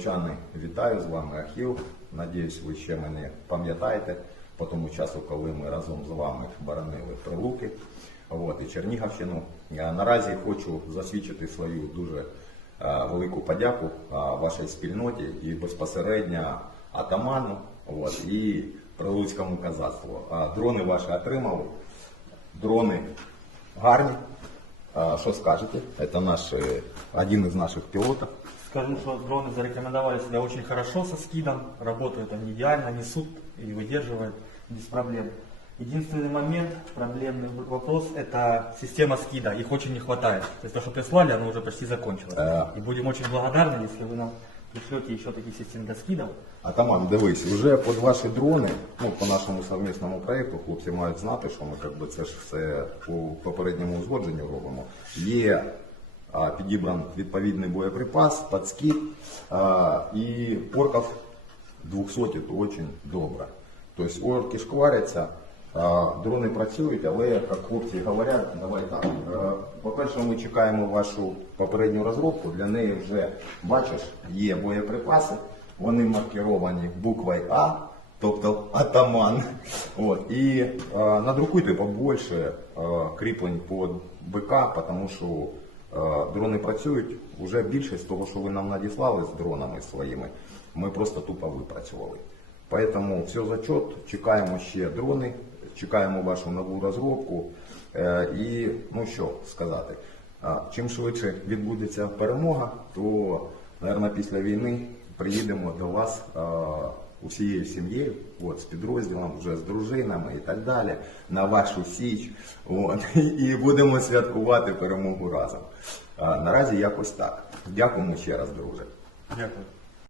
Прилучани, вітаю з вами Ахіл. Надіюсь, ви ще мене пам'ятаєте по тому часу, коли ми разом з вами боронили Прилуки от, і Чернігівщину. Наразі хочу засвідчити свою дуже е, велику подяку е, вашій спільноті і безпосередньо атаману от, і прилуцькому казацтву. Дрони ваші отримали. Дрони гарні. А, Що скажете? Це наш, е, один із наших пілотів. Скажу, что дроны зарекомендовали себя очень хорошо со скидом, работают они идеально, несут и выдерживают без проблем. Единственный момент, проблемный вопрос, это система скида, их очень не хватает. То есть то, что прислали, оно уже почти закончилось. Да. И будем очень благодарны, если вы нам пришлете еще такие системы для скидов. Атаман, дивись, вже під ваші дрони, ну по нашому совмісному проєкту, хлопці мають знати, що ми якби це ж все по попередньому узгодженню робимо. Є а, відповідний боєприпас, подскид, а, і орків 200 то дуже добре. Тобто орки шкваряться, дрони працюють, але як хлопці говорять, давай так. е, По-перше, ми чекаємо вашу попередню розробку. Для неї вже бачиш, є боєприпаси. Вони маркіровані буквою А, тобто атаман. От. І е, надрукуйте побольше е, кріплень по БК, тому що е, дрони працюють. Уже більшість того, що ви нам надіслали з дронами своїми, ми просто тупо випрацювали. Поэтому все зачет, чекаємо ще дрони, чекаємо вашу нову розробку. Е, і ну що сказати, чим швидше відбудеться перемога, то, мабуть, після війни приїдемо до вас усією сім'єю, от, з підрозділом, вже з дружинами і так далі, на вашу січ. От, і будемо святкувати перемогу разом. Наразі якось так. Дякуємо ще раз, друже. Дякую.